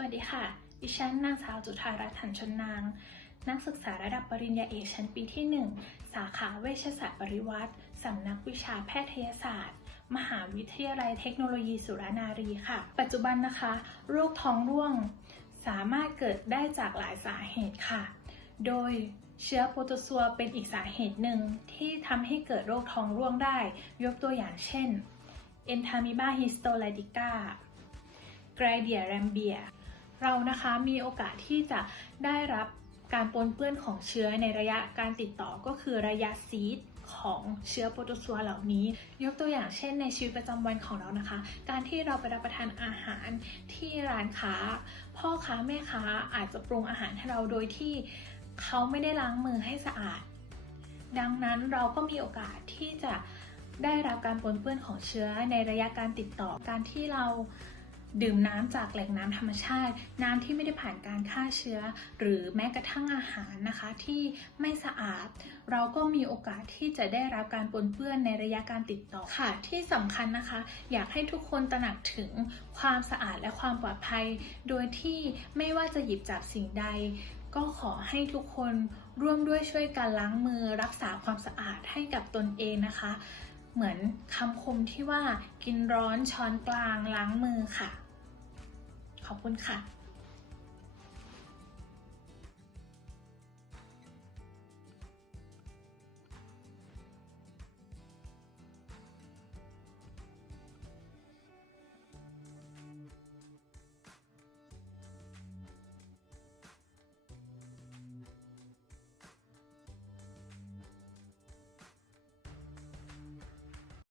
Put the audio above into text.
วัสดีค่ะ ดิฉันนางสาวจุธารัตน์หันชนนาง นักศึกษาระดับปริญญาเอกชั้นปีที่ 1 สาขาเวชศาสตร์ปริวัติสำนักวิชาแพทยศาสตร์ มหาวิทยาลัยเทคโนโลยีสุรานารีค่ะ ปัจจุบันนะคะ โรคท้องร่วง สามารถเกิดได้จากหลายสาเหตุค่ะ โดยเชื้อโปรโตซัวเป็นอีกสาเหตุหนึ่งที่ทำให้เกิดโรคท้องร่วงได้ ยกตัวอย่างเช่น Entamoeba histolytica g r a d i a r a m b i a เรานะคะมีโอกาสที่จะได้รับการปนเปื้อนของเชื้อในระยะการติดต่อก็คือระยะซีดของเชื้อโปรโตซัวเหล่านี้ ยกตัวอย่างเช่นในชีวิตประจำวันของเรานะคะ การที่เราไปรับประทานอาหารที่ร้านค้า พ่อค้าแม่ค้าอาจจะปรุงอาหารให้เราโดยที่เขาไม่ได้ล้างมือให้สะอาด ดังนั้นเราก็มีโอกาสที่จะได้รับการปนเปื้อนของเชื้อในระยะการติดต่อการที่เรา ดื่มน้ำจากแหล่งน้ำธรรมชาติ น้ำที่ไม่ได้ผ่านการฆ่าเชื้อ หรือแม้กระทั่งอาหารนะคะที่ไม่สะอาด เราก็มีโอกาสที่จะได้รับการปนเปื้อนในระยะการติดต่อค่ะ ที่สำคัญนะคะ อยากให้ทุกคนตระหนักถึงความสะอาดและความปลอดภัย โดยที่ไม่ว่าจะหยิบจับสิ่งใด ก็ขอให้ทุกคนร่วมด้วยช่วยกันล้างมือรักษาความสะอาดให้กับตนเองนะคะเหมือนคำคมที่ว่ากินร้อนช้อนกลางล้างมือค่ะ ขอบคุณค่ะ